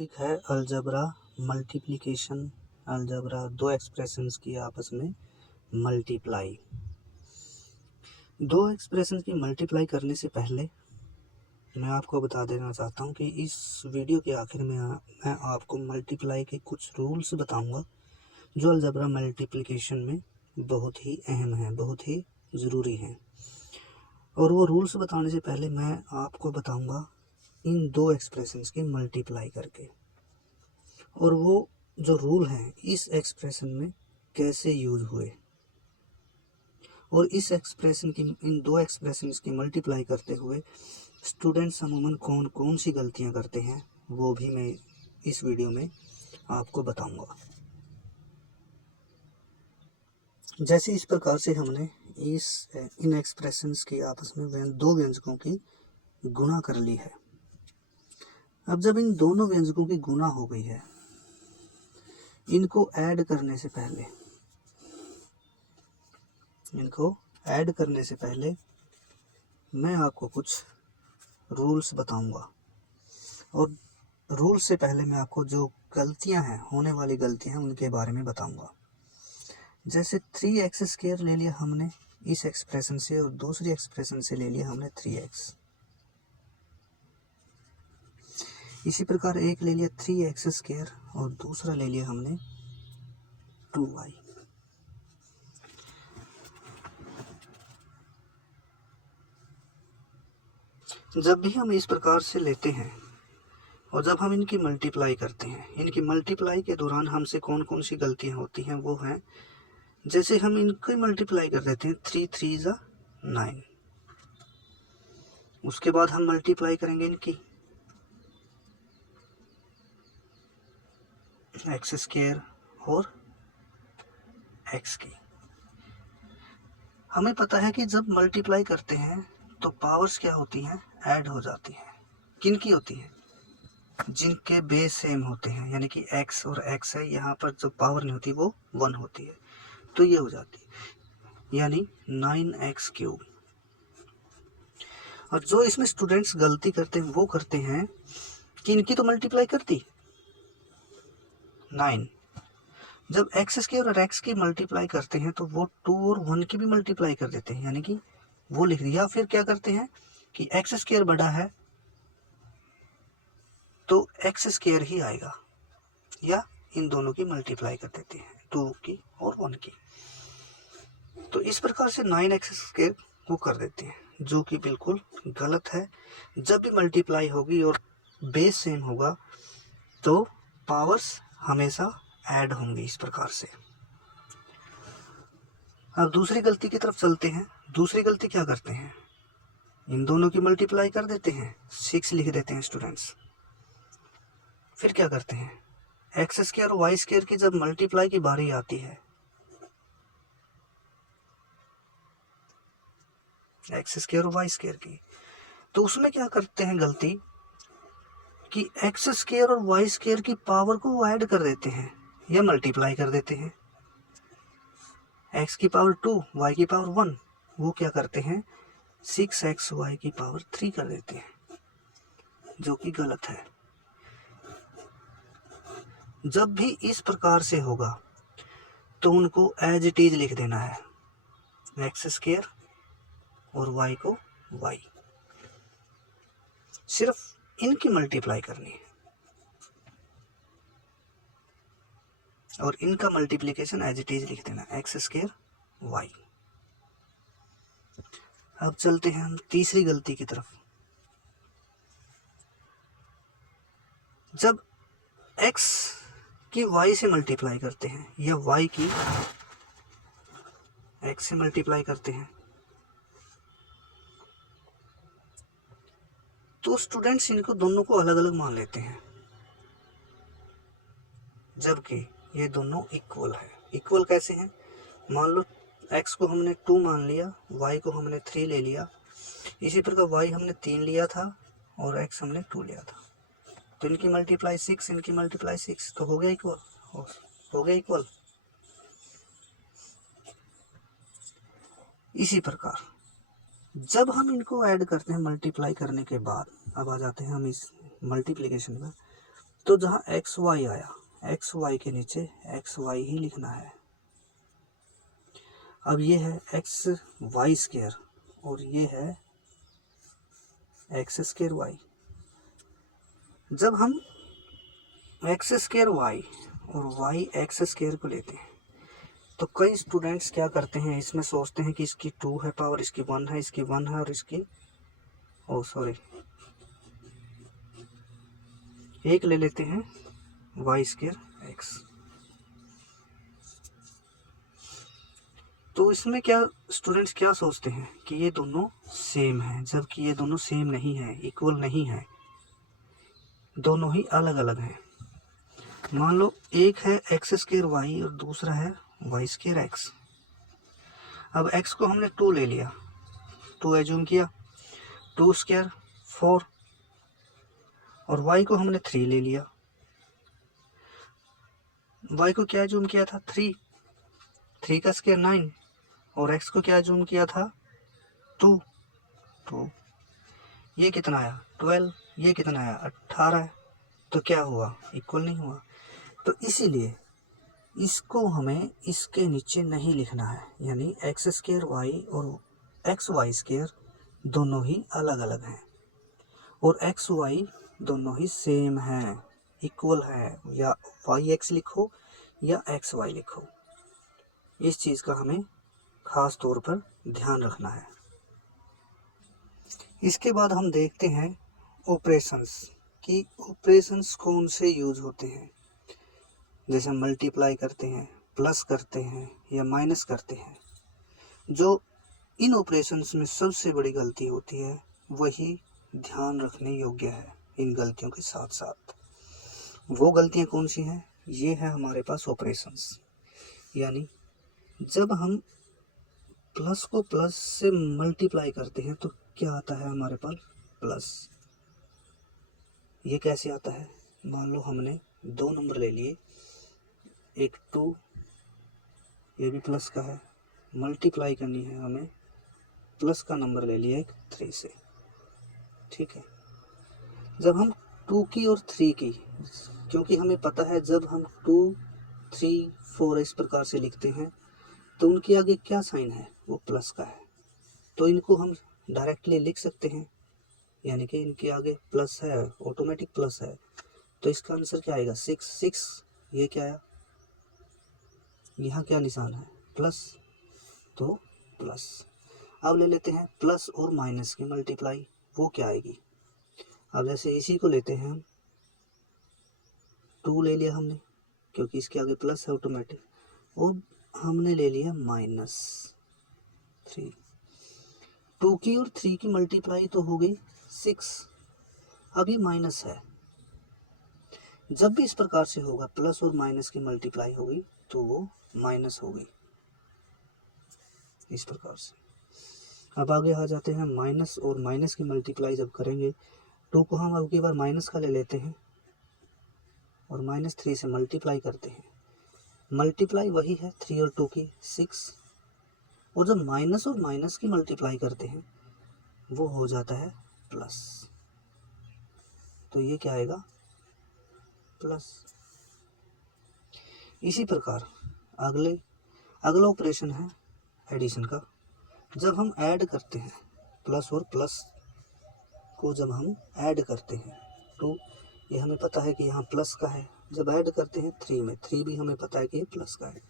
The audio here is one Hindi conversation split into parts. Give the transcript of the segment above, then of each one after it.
एक है अलजेब्रा मल्टीप्लिकेशन। अलजेब्रा दो एक्सप्रेशंस की आपस में मल्टीप्लाई। दो एक्सप्रेशंस की मल्टीप्लाई करने से पहले मैं आपको बता देना चाहता हूँ कि इस वीडियो के आखिर में मैं आपको मल्टीप्लाई के कुछ रूल्स बताऊंगा जो अलजेब्रा मल्टीप्लिकेशन में बहुत ही अहम है, बहुत ही ज़रूरी हैं। और वो रूल्स बताने से पहले मैं आपको बताऊंगा इन दो एक्सप्रेशंस की मल्टीप्लाई करके, और वो जो रूल हैं इस एक्सप्रेशन में कैसे यूज हुए, और इस एक्सप्रेशन की, इन दो एक्सप्रेशंस की मल्टीप्लाई करते हुए स्टूडेंट्स अमूमन कौन कौन सी गलतियां करते हैं वो भी मैं इस वीडियो में आपको बताऊंगा। जैसे इस प्रकार से हमने इन एक्सप्रेशंस की आपस में दो व्यंजकों की गुणा कर ली है। अब जब इन दोनों व्यंजकों की गुणा हो गई है, इनको ऐड करने से पहले मैं आपको कुछ रूल्स बताऊंगा, और रूल्स से पहले मैं आपको जो गलतियां हैं, होने वाली गलतियां हैं, उनके बारे में बताऊंगा। जैसे 3x² ले लिया हमने इस एक्सप्रेशन से, और दूसरी एक्सप्रेशन से ले लिया हमने 3x। इसी प्रकार एक ले लिया 3x² और दूसरा ले लिया हमने 2y। जब भी हम इस प्रकार से लेते हैं और जब हम इनकी मल्टीप्लाई करते हैं, इनकी मल्टीप्लाई के दौरान हमसे कौन कौन सी गलतियां होती हैं वो हैं, जैसे हम इनको मल्टीप्लाई कर देते हैं 3 3 ज़ा 9। उसके बाद हम मल्टीप्लाई करेंगे इनकी x² और x की। हमें पता है कि जब मल्टीप्लाई करते हैं तो पावर्स क्या होती हैं, ऐड हो जाती हैं। किन की होती हैं? जिनके बेस सेम होते हैं, यानी कि x और x है, यहाँ पर जो पावर नहीं होती वो 1 होती है, तो ये हो जाती है, यानी 9x³ और जो इसमें स्टूडेंट्स गलती करते हैं वो करते हैं कि इनकी तो मल्टीप्लाई करती 9, जब x² और x की मल्टीप्लाई करते हैं तो वो 2 और 1 की भी मल्टीप्लाई कर देते हैं, यानी कि वो लिख दिया। फिर क्या करते हैं कि x² बड़ा है तो x² ही आएगा, या इन दोनों की मल्टीप्लाई कर देते हैं, 2 की और 1 की। तो इस प्रकार से 9x² को कर देते हैं, जो कि बिल्कुल गलत है। जब भी मल्टीप्लाई होगी और बेस सेम होगा तो पावर्स हमेशा ऐड होंगी इस प्रकार से। अब दूसरी गलती की तरफ चलते हैं। दूसरी गलती क्या करते हैं, इन दोनों की मल्टीप्लाई कर देते हैं, 6 लिख देते हैं स्टूडेंट्स। फिर क्या करते हैं, x² और y² की जब मल्टीप्लाई की बारी आती है, x² और y² की, तो उसमें क्या करते हैं गलती कि x² और y² की पावर को वो ऐड कर देते हैं या मल्टीप्लाई कर देते हैं। x की पावर 2, y की पावर 1, वो क्या करते हैं 6xy की पावर 3 कर देते हैं, जो कि गलत है। जब भी इस प्रकार से होगा तो उनको एज इट इज लिख देना है, x² और y को y, सिर्फ इनकी मल्टीप्लाई करनी है और इनका मल्टीप्लिकेशन एज इट इज लिख देना, x² y। अब चलते हैं हम तीसरी गलती की तरफ। जब x की y से मल्टीप्लाई करते हैं या y की x से मल्टीप्लाई करते हैं, तो स्टूडेंट्स इनको दोनों को अलग अलग मान लेते हैं, जबकि ये दोनों इक्वल है। इक्वल कैसे हैं, मान लो x को हमने 2 मान लिया, y को हमने 3 ले लिया, इसी प्रकार y हमने 3 लिया था और x हमने 2 लिया था, तो इनकी मल्टीप्लाई 6, इनकी मल्टीप्लाई 6, तो हो गया इक्वल, हो गया इक्वल। इसी प्रकार जब हम इनको ऐड करते हैं मल्टीप्लाई करने के बाद, अब आ जाते हैं हम इस मल्टीप्लिकेशन में, तो जहाँ एक्स वाई आया, एक्स वाई के नीचे एक्स वाई ही लिखना है। अब ये है एक्स वाई स्क्वायर और ये है एक्स स्क्वायर वाई। जब हम एक्स स्क्वायर वाई और वाई एक्स स्क्वायर को लेते हैं तो कई स्टूडेंट्स क्या करते हैं, इसमें सोचते हैं कि इसकी 2 है पावर, इसकी 1 है, इसकी 1 है और इसकी एक ले लेते हैं वाई स्क्वायर एक्स। तो इसमें क्या स्टूडेंट्स क्या सोचते हैं कि ये दोनों सेम हैं, जबकि ये दोनों सेम नहीं है, इक्वल नहीं है, दोनों ही अलग अलग हैं। मान लो एक है एक्स स्क्वायर वाई और दूसरा है वाई स्क्वायर एक्स। अब एक्स को हमने 2 ले लिया, 2 एज्यूम किया, 2 स्क्वायर 4 और वाई को हमने 3 ले लिया। वाई को क्या एज्यूम किया था 3, 3 का स्क्वायर 9 और एक्स को क्या एज्यूम किया था 2, 2। ये कितना आया 12, ये कितना आया 18। तो क्या हुआ, इक्वल नहीं हुआ। तो इसीलिए इसको हमें इसके नीचे नहीं लिखना है, यानी एक्स स्क्वायर वाई और एक्स वाई स्क्वायर दोनों ही अलग अलग हैं और एक्स वाई दोनों ही सेम हैं, इक्वल है। या वाई एक्स लिखो या एक्स वाई लिखो, इस चीज़ का हमें ख़ास तौर पर ध्यान रखना है। इसके बाद हम देखते हैं ऑपरेशंस कि ऑपरेशंस कौन से यूज़ होते हैं। जैसे मल्टीप्लाई करते हैं, प्लस करते हैं या माइनस करते हैं। जो इन ऑपरेशंस में सबसे बड़ी गलती होती है वही ध्यान रखने योग्य है। इन गलतियों के साथ साथ वो गलतियां कौन सी हैं, ये है हमारे पास ऑपरेशंस। यानी जब हम प्लस को प्लस से मल्टीप्लाई करते हैं तो क्या आता है हमारे पास प्लस। ये कैसे आता है, मान लो हमने 2 नंबर ले लिए, एक 2, ये भी प्लस का है, मल्टीप्लाई करनी है हमें, प्लस का नंबर ले लिया एक 3 से, ठीक है। जब हम 2 की और 3 की, क्योंकि हमें पता है जब हम 2, 3, 4 इस प्रकार से लिखते हैं तो उनके आगे क्या साइन है, वो प्लस का है। तो इनको हम डायरेक्टली लिख सकते हैं, यानी कि इनके आगे प्लस है, ऑटोमेटिक प्लस है। तो इसका आंसर क्या आएगा 6, 6। ये क्या आया, यहाँ क्या निशान है प्लस, तो प्लस। अब ले लेते हैं प्लस और माइनस की मल्टीप्लाई, वो क्या आएगी। अब जैसे इसी को लेते हैं हम, 2 ले लिया हमने क्योंकि इसके आगे प्लस है ऑटोमेटिक, और हमने ले लिया -3। 2 की और 3 की मल्टीप्लाई तो हो गई 6। अब ये माइनस है, जब भी इस प्रकार से होगा प्लस और माइनस की मल्टीप्लाई होगी तो वो माइनस हो गई इस प्रकार से। अब आगे आ जाते हैं, माइनस और माइनस की मल्टीप्लाई जब करेंगे 2 को हम अब की बार माइनस का ले लेते हैं और -3 से मल्टीप्लाई करते हैं। मल्टीप्लाई वही है 3 और 2 की 6, और जब माइनस और माइनस की मल्टीप्लाई करते हैं वो हो जाता है प्लस। तो ये क्या आएगा प्लस। इसी प्रकार अगला ऑपरेशन है एडिशन का। जब हम ऐड करते हैं प्लस और प्लस को, जब हम ऐड करते हैं तो ये हमें पता है कि यहाँ प्लस का है, जब ऐड करते हैं 3 में, 3 भी हमें पता है कि ये प्लस का है,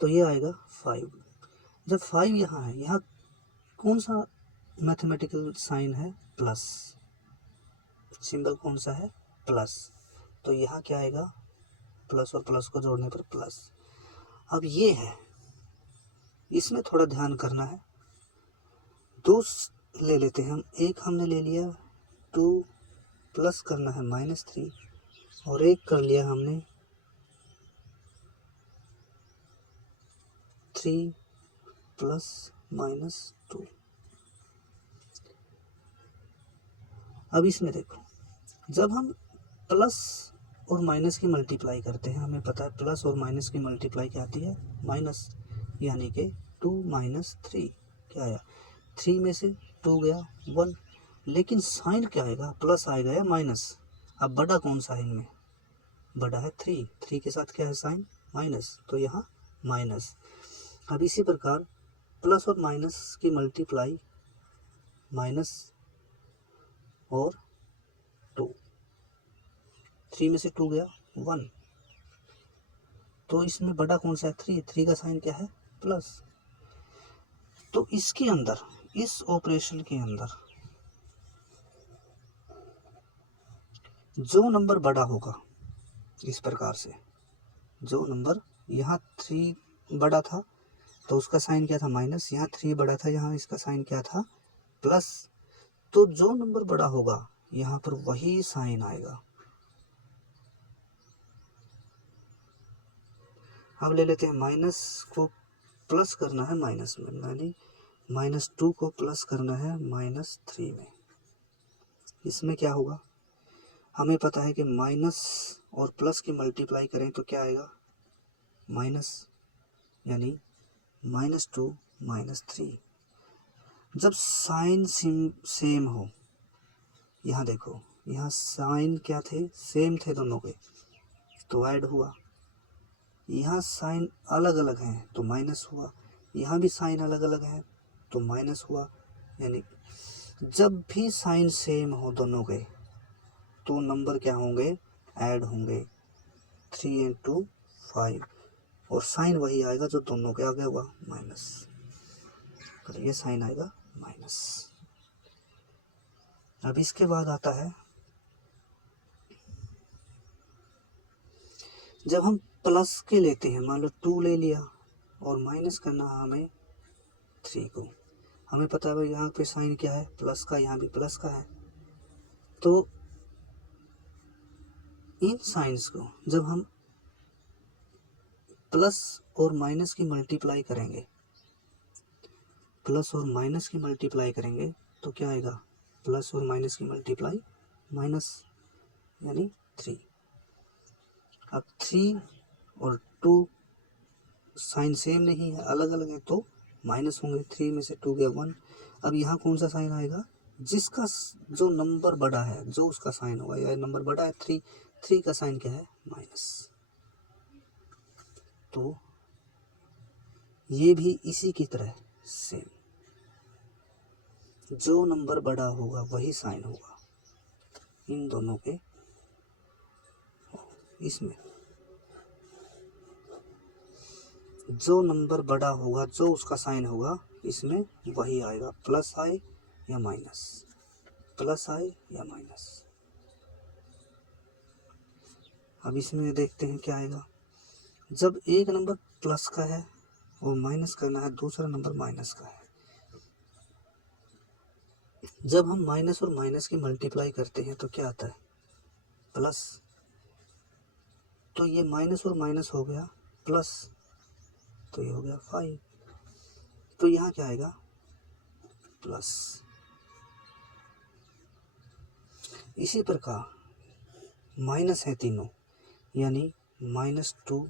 तो ये आएगा 5। जब 5 यहाँ है, यहाँ कौन सा मैथमेटिकल साइन है प्लस, सिंबल कौन सा है प्लस, तो यहाँ क्या आएगा प्लस और प्लस को जोड़ने पर प्लस। अब ये है, इसमें थोड़ा ध्यान करना है। 2 ले लेते हैं हम, एक हमने ले लिया 2 प्लस करना है -3 और एक कर लिया हमने 3 प्लस -2। अब इसमें देखो, जब हम प्लस और माइनस की मल्टीप्लाई करते हैं, हमें पता है प्लस और माइनस की मल्टीप्लाई क्या आती है माइनस, यानी कि 2 - 3 क्या आया, 3 में से 2 गया 1, लेकिन साइन क्या आएगा प्लस आएगा या माइनस। अब बड़ा कौन सा है इनमें, बड़ा है 3, 3 के साथ क्या है साइन माइनस, तो यहाँ माइनस। अब इसी प्रकार प्लस और माइनस की मल्टीप्लाई, माइनस और 2, 3 में से 2 गया 1, तो इसमें बड़ा कौन सा है 3, 3 का साइन क्या है प्लस। तो इसके अंदर, इस ऑपरेशन के अंदर जो नंबर बड़ा होगा, इस प्रकार से जो नंबर यहाँ 3 बड़ा था तो उसका साइन क्या था माइनस, यहाँ 3 बड़ा था, यहाँ इसका साइन क्या था प्लस। तो जो नंबर बड़ा होगा यहाँ पर वही साइन आएगा। अब ले लेते हैं माइनस को प्लस करना है माइनस में, यानी -2 को प्लस करना है -3 में। इसमें क्या होगा, हमें पता है कि माइनस और प्लस की मल्टीप्लाई करें तो क्या आएगा माइनस, यानी -2 -3। जब साइन सेम हो, यहाँ देखो यहाँ साइन क्या थे सेम थे दोनों के तो ऐड हुआ, यहाँ साइन अलग अलग हैं तो माइनस हुआ, यहाँ भी साइन अलग अलग हैं तो माइनस हुआ। यानी जब भी साइन सेम हो दोनों के तो नंबर क्या होंगे ऐड होंगे, 3 × 2 5, और साइन वही आएगा जो दोनों के आगे हुआ माइनस, तो ये साइन आएगा माइनस। अब इसके बाद आता है जब हम प्लस के लेते हैं, मान लो 2 ले लिया और माइनस करना है हमें 3 को, हमें पता है भाई यहाँ पे साइन क्या है प्लस का, यहाँ भी प्लस का है। तो इन साइंस को जब हम प्लस और माइनस की मल्टीप्लाई करेंगे, प्लस और माइनस की मल्टीप्लाई करेंगे तो क्या आएगा प्लस और माइनस की मल्टीप्लाई माइनस, यानी 3। अब 3 और 2 साइन सेम नहीं है, अलग अलग है तो माइनस होंगे, 3 में से 2 गया 1। अब यहाँ कौन सा साइन आएगा, जिसका जो नंबर बड़ा है जो उसका साइन होगा, या नंबर बड़ा है 3, 3 का साइन क्या है माइनस। तो ये भी इसी की तरह सेम, जो नंबर बड़ा होगा वही साइन होगा इन दोनों के। इसमें जो नंबर बड़ा होगा जो उसका साइन होगा इसमें वही आएगा, प्लस आए या माइनस, प्लस आए या माइनस। अब इसमें देखते हैं क्या आएगा, जब एक नंबर प्लस का है और माइनस करना है, दूसरा नंबर माइनस का है, जब हम माइनस और माइनस की मल्टीप्लाई करते हैं तो क्या आता है प्लस। तो ये माइनस और माइनस हो गया प्लस, तो ये हो गया 5, तो यहाँ क्या आएगा प्लस। इसी प्रकार माइनस है तीनों, यानी -2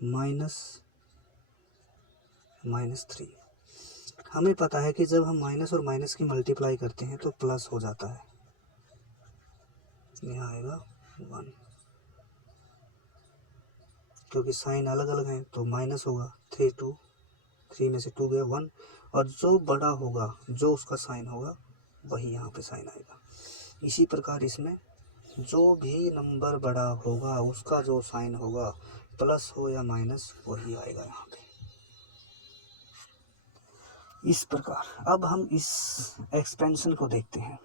-3। हमें पता है कि जब हम माइनस और माइनस की मल्टीप्लाई करते हैं तो प्लस हो जाता है, यहाँ आएगा 1, क्योंकि साइन अलग अलग हैं तो माइनस होगा 3 में से 2 गया 1, और जो बड़ा होगा जो उसका साइन होगा वही यहाँ पे साइन आएगा। इसी प्रकार इसमें जो भी नंबर बड़ा होगा उसका जो साइन होगा प्लस हो या माइनस वही आएगा यहाँ पे। इस प्रकार अब हम इस एक्सपेंशन को देखते हैं।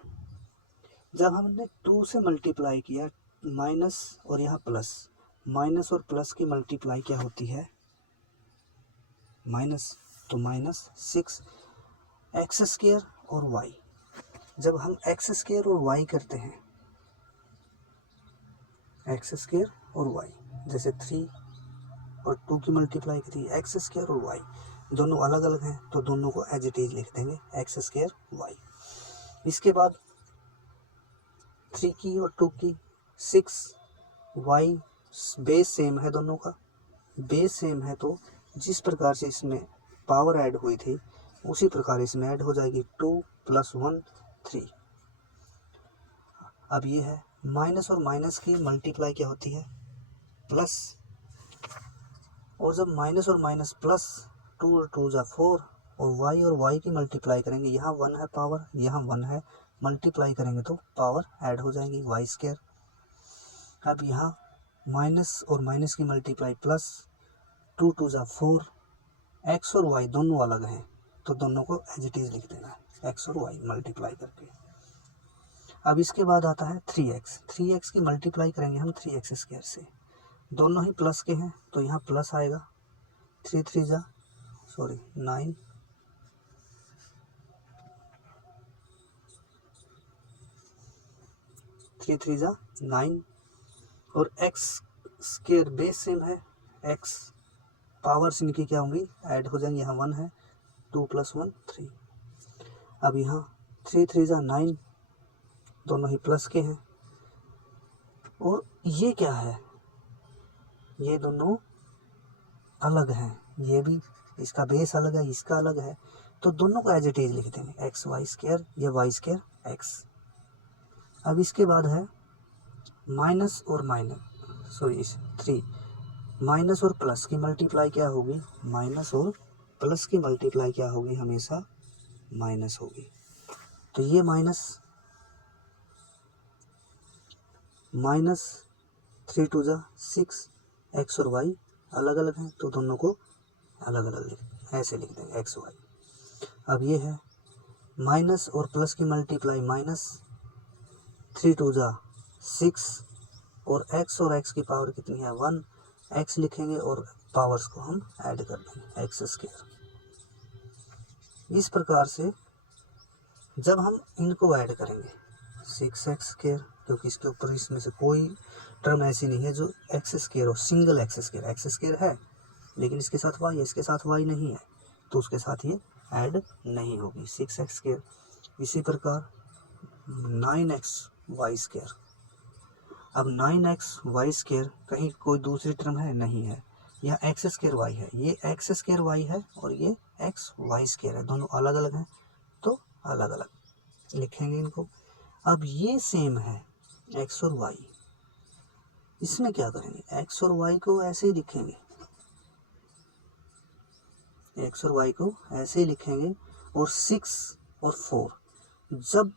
जब हमने 2 से मल्टीप्लाई किया माइनस और यहाँ प्लस, माइनस और प्लस की मल्टीप्लाई क्या होती है माइनस, तो -6 x² और y। जब हम x² और y करते हैं, x² और y, जैसे 3 और 2 की मल्टीप्लाई करी x² और y, दोनों अलग अलग हैं तो दोनों को एज इट इज लिख देंगे x² y। इसके बाद 3 की और 2 की 6 y, बेस सेम है दोनों का, बेस सेम है तो जिस प्रकार से इसमें पावर ऐड हुई थी उसी प्रकार इसमें ऐड हो जाएगी 2 + 1 3। अब ये है माइनस और माइनस की मल्टीप्लाई क्या होती है, प्लस। और जब माइनस और माइनस प्लस, 2 और 2 जा 4, और y की मल्टीप्लाई करेंगे, यहाँ 1 है पावर, यहाँ 1 है, मल्टीप्लाई करेंगे तो पावर ऐड हो जाएंगी, वाई स्क्वायर। अब यहाँ माइनस और माइनस की मल्टीप्लाई प्लस, 2 2 जा 4, x और y दोनों अलग हैं तो दोनों को एज इट इज लिख देना, x और y मल्टीप्लाई करके। अब इसके बाद आता है 3x की मल्टीप्लाई करेंगे हम 3x स्क्वायर से, दोनों ही प्लस के हैं तो यहाँ प्लस आएगा, 3 3 जा 9, थ्री थ्री जा 9, और x स्क्वायर बेस सेम है, x पावर्स इनकी क्या होंगी, ऐड हो जाएंगे, यहाँ 1 है, 2 + 1 3। अब यहाँ 3 3 जा 9, दोनों ही प्लस के हैं, और ये क्या है, ये दोनों अलग हैं, ये भी, इसका बेस अलग है, इसका अलग है, तो दोनों को एज इट इज लिख देंगे, एक्स वाई स्क्वायर, या वाई स्क्वायर एक्स। अब इसके बाद है माइनस और माइनस, 3, माइनस और प्लस की मल्टीप्लाई क्या होगी, माइनस और प्लस की मल्टीप्लाई क्या होगी, हमेशा माइनस होगी। तो ये माइनस 3 2 जा 6, एक्स और वाई अलग अलग हैं तो दोनों को अलग अलग ऐसे लिख देंगे, एक्स वाई। अब ये है माइनस और प्लस की मल्टीप्लाई, -3 2 जा 6, और x और x की पावर कितनी है, 1, x लिखेंगे और पावर्स को हम ऐड कर देंगे, एक्स स्क्वायर। इस प्रकार से जब हम इनको ऐड करेंगे 6x स्क्वायर, क्योंकि इसके ऊपर इसमें से कोई टर्म ऐसी नहीं है जो एक्स स्क्वायर हो, सिंगल एक्स स्क्वायर है, लेकिन इसके साथ y है, इसके साथ y नहीं है, तो उसके साथ ये ऐड नहीं होगी, 6x स्क्वायर। इसी प्रकार 9x वाई स्क्वायर। अब 9x वाई स्क्वायर, कहीं कोई दूसरी टर्म है, नहीं है, यह एक्स स्क्वायर वाई है, ये एक्स स्क्वायर वाई है, और ये एक्स वाई स्क्वायर है, दोनों अलग अलग हैं तो अलग अलग लिखेंगे इनको। अब ये सेम है एक्स और वाई, इसमें क्या करेंगे, एक्स और वाई को ऐसे ही लिखेंगे, एक्स और वाई को ऐसे ही लिखेंगे, और 6 और 4 जब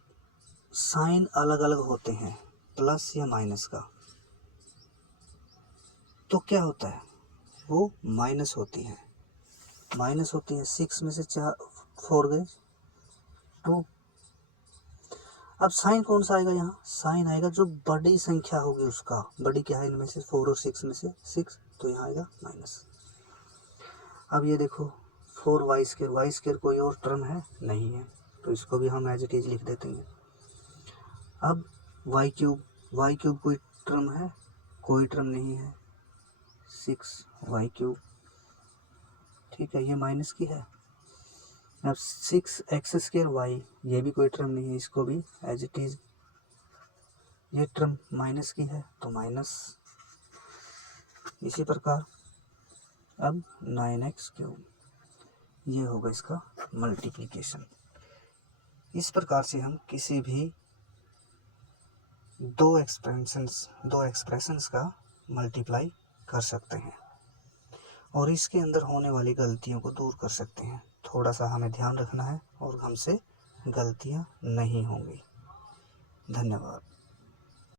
साइन अलग अलग होते हैं, प्लस या माइनस का, तो क्या होता है, वो माइनस होती है, 6 में से 4 गए 2। अब साइन कौन सा आएगा, यहाँ साइन आएगा जो बड़ी संख्या होगी उसका, बड़ी क्या है इनमें से, 4 और 6 में से 6, तो यहाँ आएगा माइनस। अब ये देखो 4y स्क्वायर, वाई स्क्वायर कोई और टर्म है, नहीं है, तो इसको भी हम एज इट इज लिख देते हैं। अब वाई क्यूब कोई टर्म है, कोई टर्म नहीं है, 6y क्यूब, ठीक है, ये माइनस की है। अब 6x स्क्वायर वाई, ये भी कोई टर्म नहीं है, इसको भी एज इट इज, ये टर्म माइनस की है तो माइनस। इसी प्रकार अब 9x क्यूब, ये होगा इसका मल्टीप्लिकेशन। इस प्रकार से हम किसी भी दो एक्सप्रेशंस का मल्टीप्लाई कर सकते हैं, और इसके अंदर होने वाली गलतियों को दूर कर सकते हैं। थोड़ा सा हमें ध्यान रखना है और हमसे गलतियां नहीं होंगी। धन्यवाद।